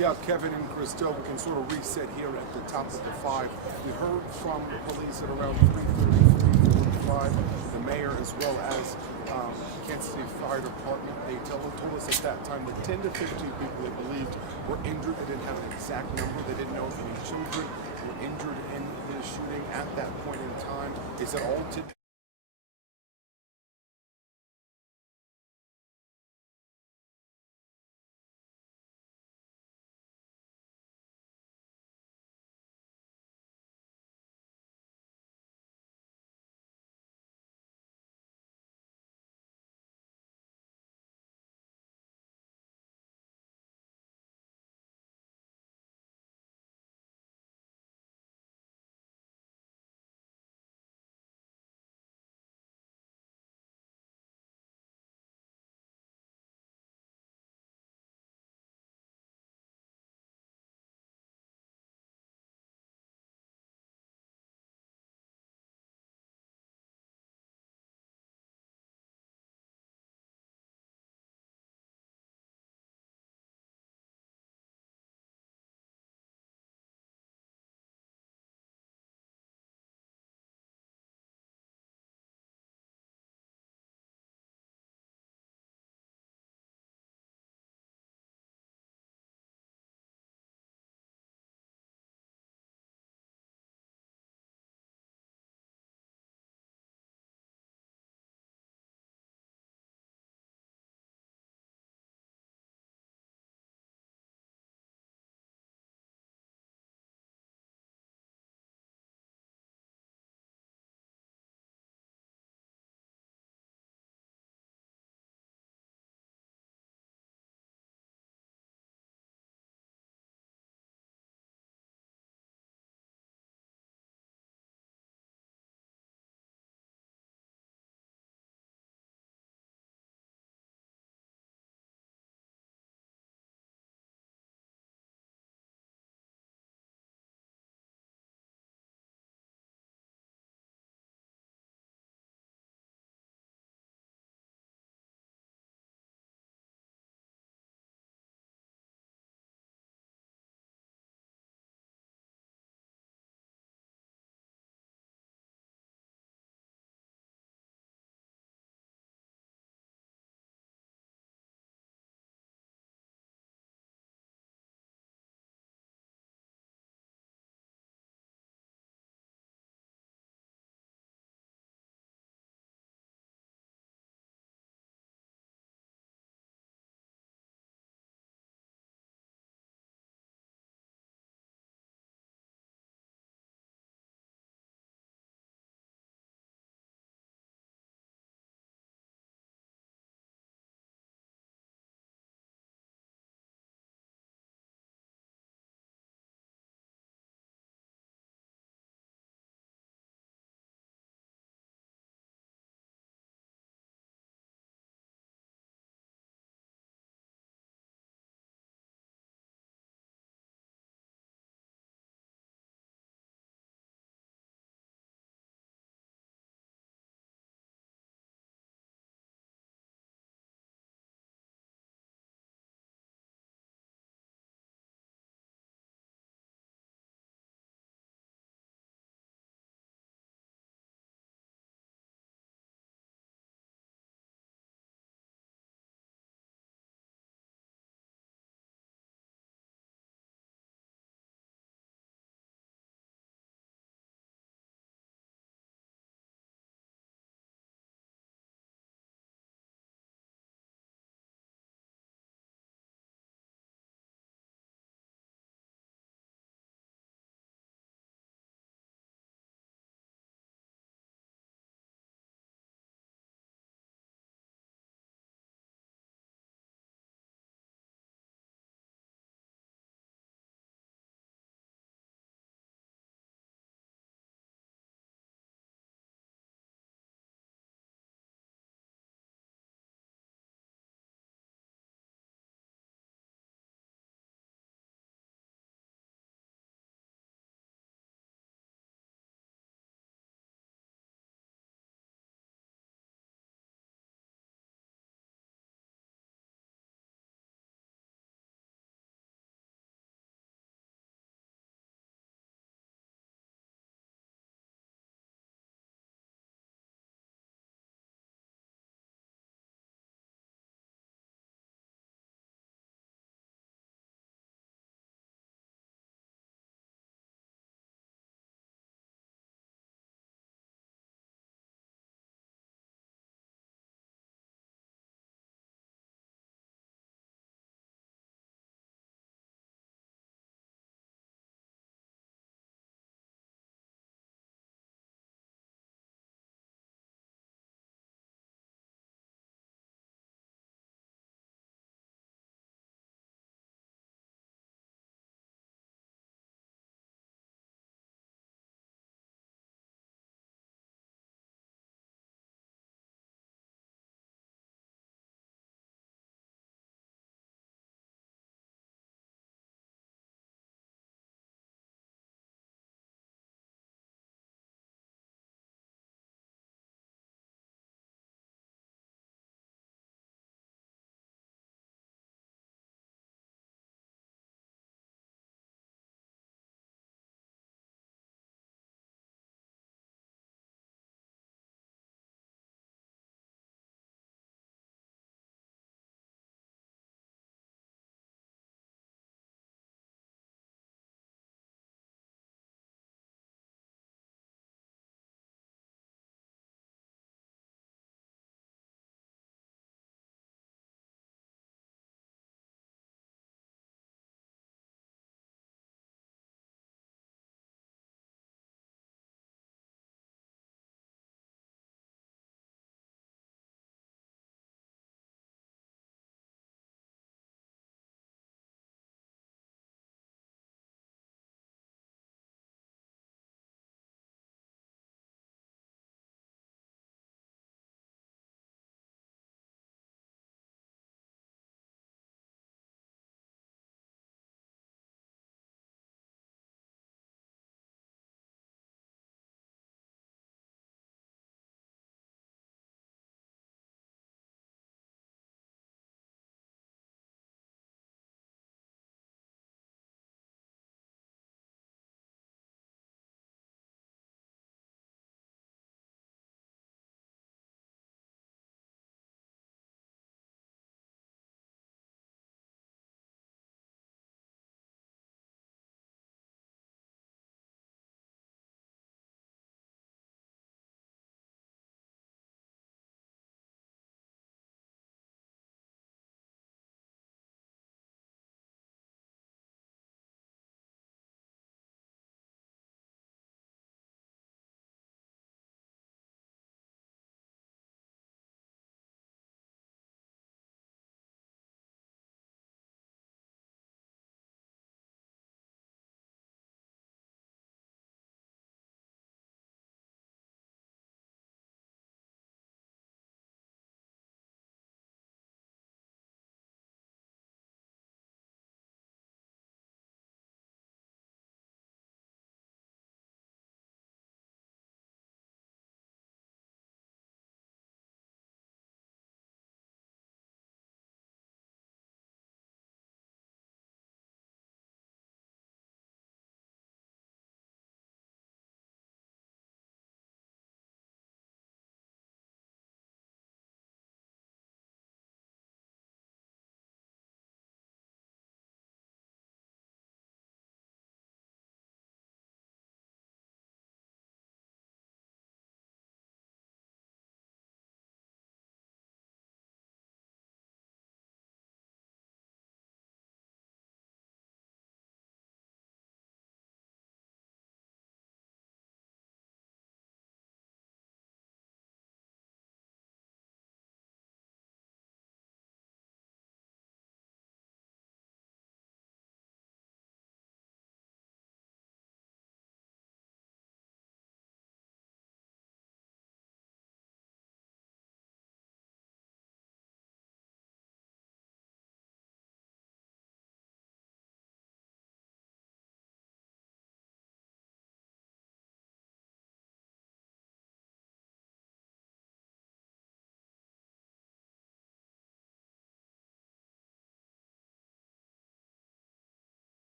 Yeah, Kevin and Christo, we can sort of reset here at the top of the five. We heard from the police at around 3:30, 3:45. The mayor, as well as Kansas City Fire Department, they told us at that time that 10 to 15 people they believed were injured. They didn't have an exact number. They didn't know if any children were injured in the shooting at that point in time. They said all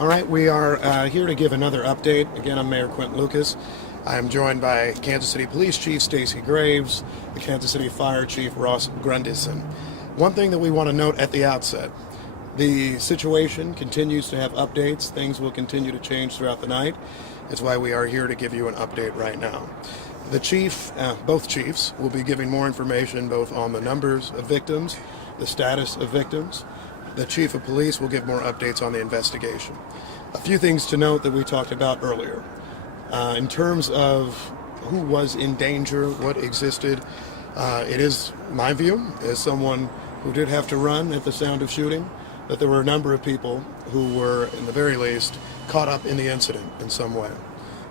All right, we are here to give another update. Again, I'm Mayor Quentin Lucas. I am joined by Kansas City Police Chief Stacey Graves, the Kansas City Fire Chief Ross Grundyson. One thing that we want to note at the outset, the situation continues to have updates. Things will continue to change throughout the night. It's why we are here to give you an update right now. The chief, both chiefs, will be giving more information both on the numbers of victims, the status of victims. The chief of police will give more updates on the investigation. A few things to note that we talked about earlier. In terms of who was in danger, what existed, it is my view, as someone who did have to run at the sound of shooting, that there were a number of people who were, in the very least, caught up in the incident in some way.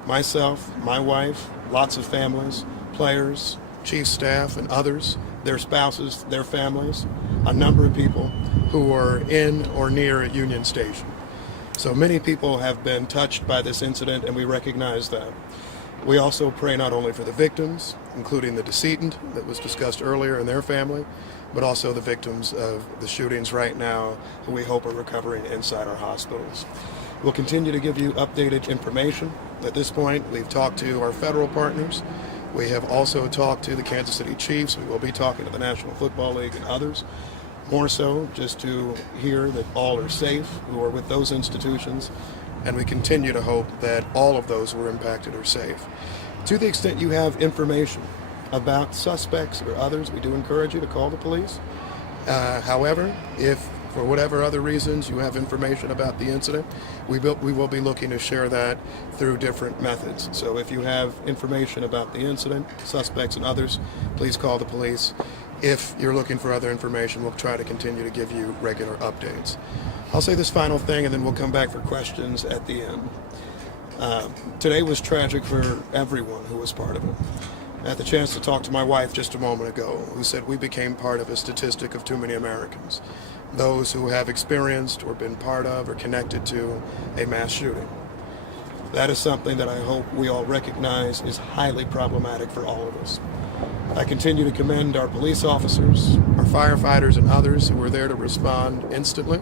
Myself, my wife, lots of families, players, chief staff, and others, their spouses, their families, a number of people who were in or near Union Station. So many people have been touched by this incident, and we recognize that. We also pray not only for the victims, including the decedent that was discussed earlier and their family, but also the victims of the shootings right now, who we hope are recovering inside our hospitals. We'll continue to give you updated information. At this point, we've talked to our federal partners. We have also talked to the Kansas City Chiefs. We will be talking to the National Football League and others. More so, just to hear that all are safe who are with those institutions, and we continue to hope that all of those who are impacted are safe. To the extent you have information about suspects or others, we do encourage you to call the police. However, if for whatever other reasons you have information about the incident, we will be looking to share that through different methods. So if you have information about the incident, suspects and others, please call the police. If you're looking for other information, we'll try to continue to give you regular updates. I'll say this final thing and then we'll come back for questions at the end. Today was tragic for everyone who was part of it. I had the chance to talk to my wife just a moment ago, who said we became part of a statistic of too many Americans, those who have experienced or been part of or connected to a mass shooting. That is something that I hope we all recognize is highly problematic for all of us. I continue to commend our police officers, our firefighters, and others who were there to respond instantly,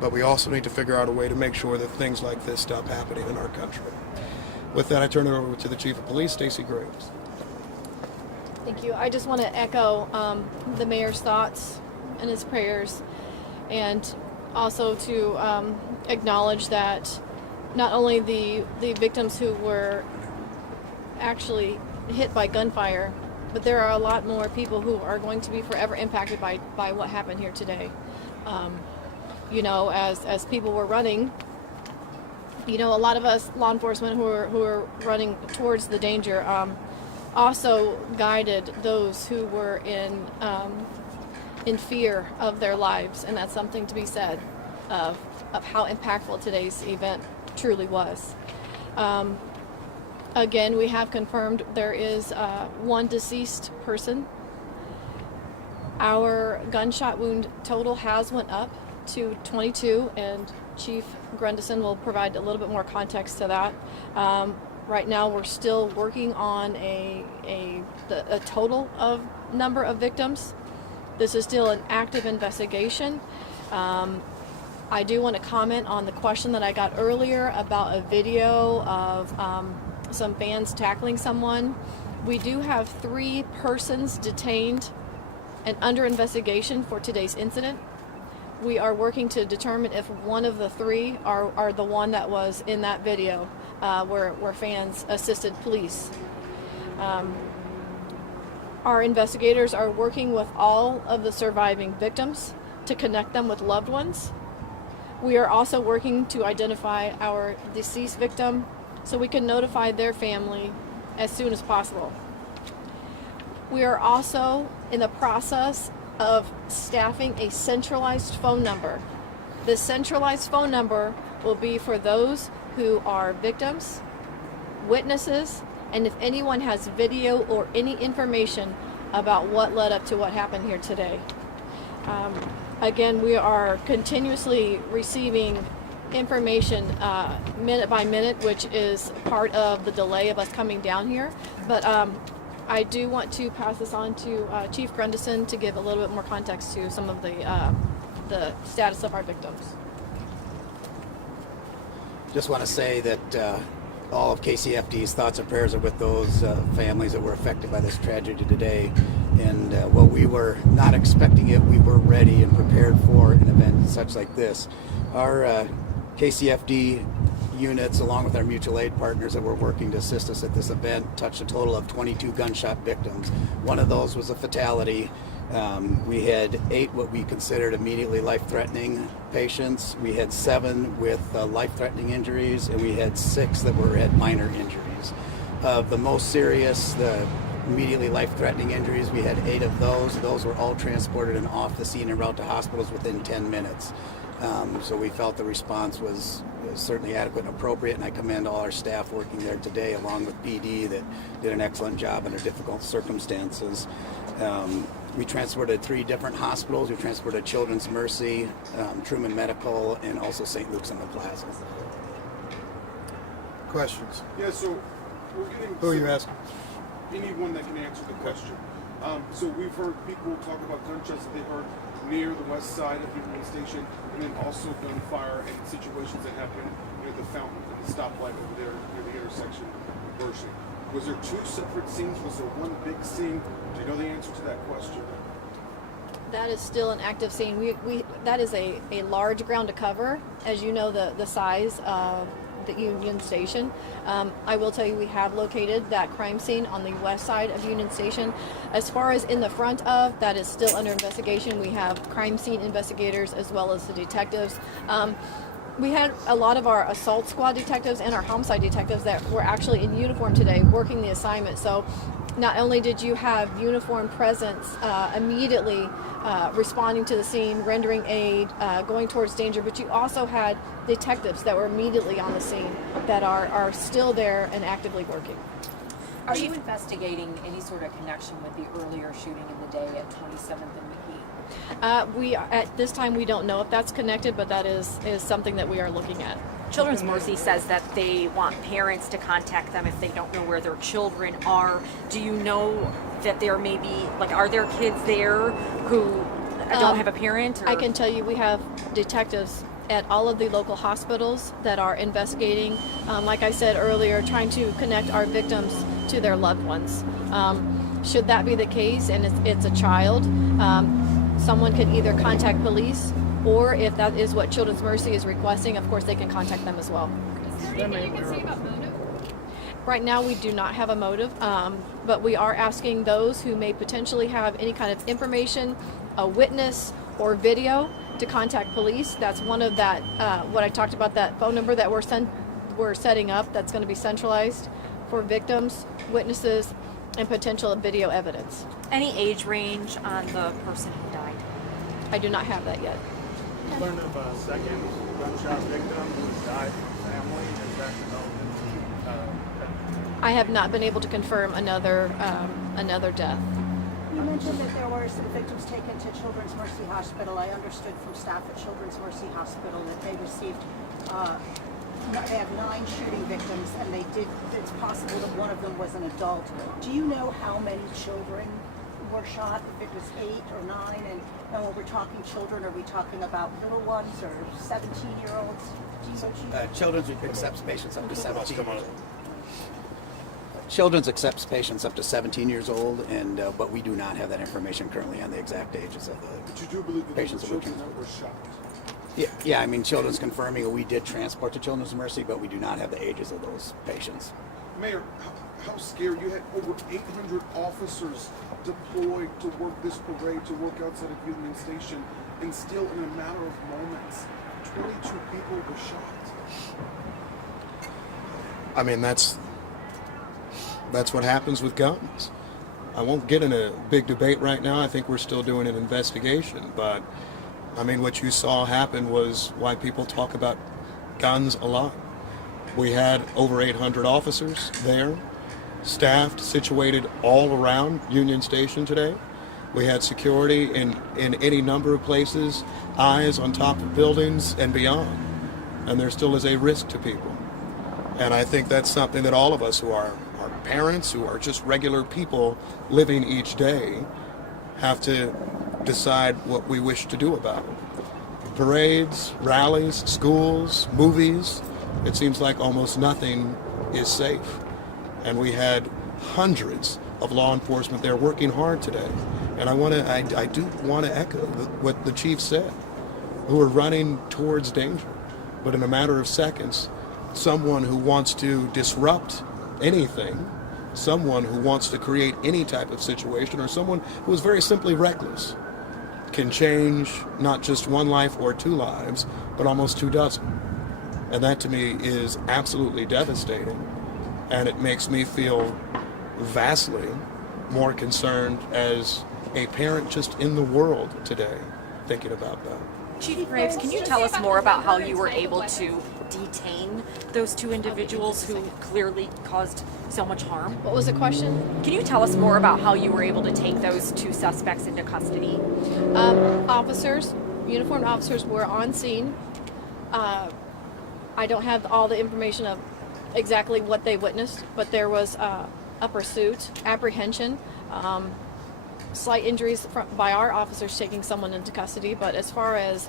but we also need to figure out a way to make sure that things like this stop happening in our country. With that, I turn it over to the Chief of Police, Stacey Graves. Thank you. I just want to echo the mayor's thoughts and his prayers, and also to acknowledge that not only the victims who were actually hit by gunfire, but there are a lot more people who are going to be forever impacted by what happened here today. As people were running, a lot of us law enforcement who are running towards the danger also guided those who were in fear of their lives, and that's something to be said of how impactful today's event truly was. Again, we have confirmed there is one deceased person. Our gunshot wound total has went up to 22, and Chief Grundyson will provide a little bit more context to that. Right now, we're still working on a total of number of victims. This is still an active investigation. I do want to comment on the question that I got earlier about a video of some fans tackling someone. We do have 3 persons detained and under investigation for today's incident. We are working to determine if one of the 3 are the one that was in that video where fans assisted police. Our investigators are working with all of the surviving victims to connect them with loved ones. We are also working to identify our deceased victim so we can notify their family as soon as possible. We are also in the process of staffing a centralized phone number. This centralized phone number will be for those who are victims, witnesses, and if anyone has video or any information about what led up to what happened here today. Again, we are continuously receiving information minute by minute, which is part of the delay of us coming down here. But I do want to pass this on to Chief Grundyson to give a little bit more context to some of the status of our victims. Just want to say that all of KCFD's thoughts and prayers are with those families that were affected by this tragedy today. And while we were not expecting it, we were ready and prepared for an event such like this. Our KCFD units, along with our mutual aid partners that were working to assist us at this event, touched a total of 22 gunshot victims. One of those was a fatality. We had 8 what we considered immediately life-threatening patients. We had 7 with life-threatening injuries, and we had 6 that had minor injuries. Of the most serious, the immediately life-threatening injuries, we had 8 of those. Those were all transported and off the scene en route to hospitals within 10 minutes. So we felt the response was certainly adequate and appropriate, and I commend all our staff working there today, along with PD, that did an excellent job under difficult circumstances. We transported 3 different hospitals. We transported Children's Mercy, Truman Medical, and also St. Luke's in the Plaza. Questions? Yeah, so we're getting... Who are you asking? Anyone that can answer the question. So we've heard people talk about gunshots that they heard near the west side of Union Station, and then also gunfire and situations that happened near the fountain and the stoplight over there near the intersection of Bershey. Was there 2 separate scenes? Was there one big scene? Do you know the answer to that question? That is still an active scene. That is a large ground to cover, as you know, the size of the Union Station. I will tell you, we have located that crime scene on the west side of Union Station. As far as in the front of, that is still under investigation. We have crime scene investigators as well as the detectives. We had a lot of our assault squad detectives and our homicide detectives that were actually in uniform today working the assignment. So not only did you have uniform presence immediately responding to the scene, rendering aid, going towards danger, but you also had detectives that were immediately on the scene that are still there and actively working. Are you investigating any sort of connection with the earlier shooting in the day at 27th and McGee? We at this time we don't know if that's connected, but that is something that we are looking at. Children's Mercy says that they want parents to contact them if they don't know where their children are. Do you know that there may be, are there kids there who don't have a parent? Or? I can tell you we have detectives at all of the local hospitals that are investigating, like I said earlier, trying to connect our victims to their loved ones. Should that be the case and it's a child, someone can either contact police, or if that is what Children's Mercy is requesting, of course they can contact them as well. Is there anything you can say about motive? Right now we do not have a motive, but we are asking those who may potentially have any kind of information, a witness or video, to contact police. That's one of that, what I talked about, that phone number that we're setting up that's going to be centralized for victims, witnesses, and potential video evidence. Any age range on the person who died? I do not have that yet. Learned of a second gunshot victim who died from family. Is that development? I have not been able to confirm another death. You mentioned that there were some victims taken to Children's Mercy Hospital. I understood from staff at Children's Mercy Hospital that they received, they have 9 shooting victims, and it's possible that one of them was an adult. Do you know how many children were shot, if it was 8 or 9? And when we're talking children, are we talking about little ones or 17-year-olds? Children's accepts patients up to 17 years old. Children's accepts patients up to 17 years old, and but we do not have that information currently on the exact ages of the But you do believe that there were patients that were children transported. that were shot? Yeah, I mean, Children's confirming we did transport to Children's Mercy, but we do not have the ages of those patients. Mayor, how scary. You had over 800 officers deployed to work this parade, to work outside of Union Station, and still in a matter of moments, 22 people were shot. I mean, that's what happens with guns. I won't get in a big debate right now. I think we're still doing an investigation, but I mean, what you saw happen was why people talk about guns a lot. We had over 800 officers there, staffed, situated all around Union Station today. We had security in any number of places, eyes on top of buildings and beyond. And there still is a risk to people. And I think that's something that all of us who are parents, who are just regular people living each day, have to decide what we wish to do about it. Parades, rallies, schools, movies, it seems like almost nothing is safe. And we had hundreds of law enforcement there working hard today. And I do want to echo what the chief said, who are running towards danger. But in a matter of seconds, someone who wants to disrupt anything, someone who wants to create any type of situation, or someone who is very simply reckless, can change not just one life or two lives, but almost 24. And that to me is absolutely devastating. And it makes me feel vastly more concerned as a parent just in the world today thinking about that. Chief Graves, can you tell us more about how you were able to detain those two individuals who clearly caused so much harm? What was the question? Can you tell us more about how you were able to take those two suspects into custody? Officers, uniformed officers were on scene. I don't have all the information of exactly what they witnessed, but there was a pursuit, apprehension, slight injuries by our officers taking someone into custody. But as far as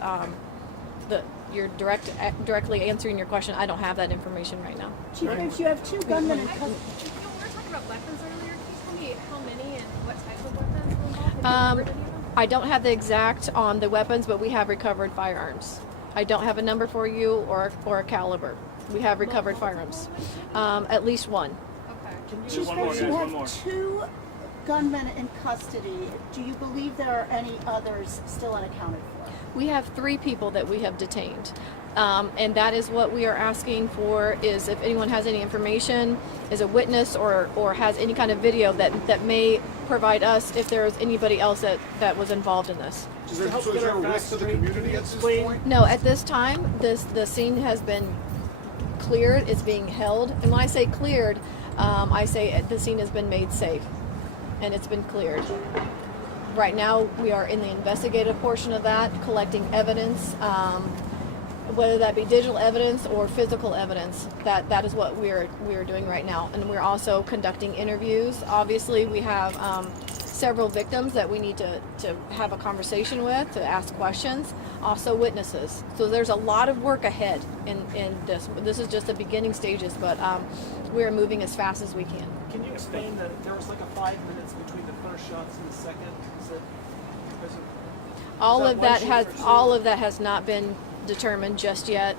directly answering your question, I don't have that information right now. Chief Graves, you have two gunmen in custody. You know, we were talking about weapons earlier. Can you tell me how many and what type of weapons were involved? Have you recovered any of them? I don't have the exact on the weapons, but we have recovered firearms. I don't have a number for you or a caliber. We have recovered firearms. At least one. Okay. Chief One more, Graves, you guys, one have more. two gunmen in custody. Do you believe there are any others still unaccounted for? We have 3 people that we have detained. And that is what we are asking for, is if anyone has any information, is a witness or has any kind of video that may provide us if there is anybody else that was involved in this. Is there a risk to the community at this point? No, at this time, the scene has been cleared. It's being held. And when I say cleared, I say the scene has been made safe and it's been cleared. Right now, we are in the investigative portion of that, collecting evidence, whether that be digital evidence or physical evidence. That is what we're doing right now. And we're also conducting interviews. Obviously, we have several victims that we need to have a conversation with, to ask questions, also witnesses. So there's a lot of work ahead in this. This is just the beginning stages, but we're moving as fast as we can. Can you explain that there was like a 5 minutes between the first shots and the second? Is it, All that of one that shoot has or two? all of that has not been determined just yet.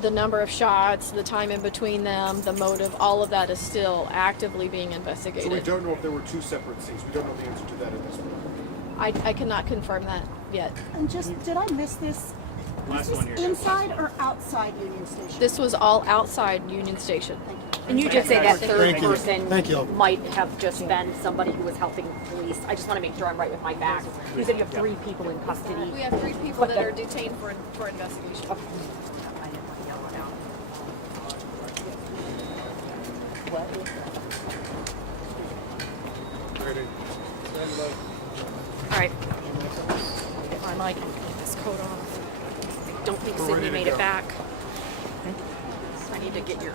The number of shots, the time in between them, the motive, all of that is still actively being So we investigated. don't know if there were 2 separate scenes. We don't know the answer to that at this point. I cannot confirm that yet. And just, did I miss this? Was Last this one here. inside or outside Union Station? This was all outside Union Station. Thank you. And you did say that third Thank you. person Thank you. might have just been somebody who was helping police. I just want to make sure I'm right with my facts. You said you have 3 people in custody. We have 3 people that are detained for investigation. All right. I might get this coat off. I don't think Sydney made it back. I need to get your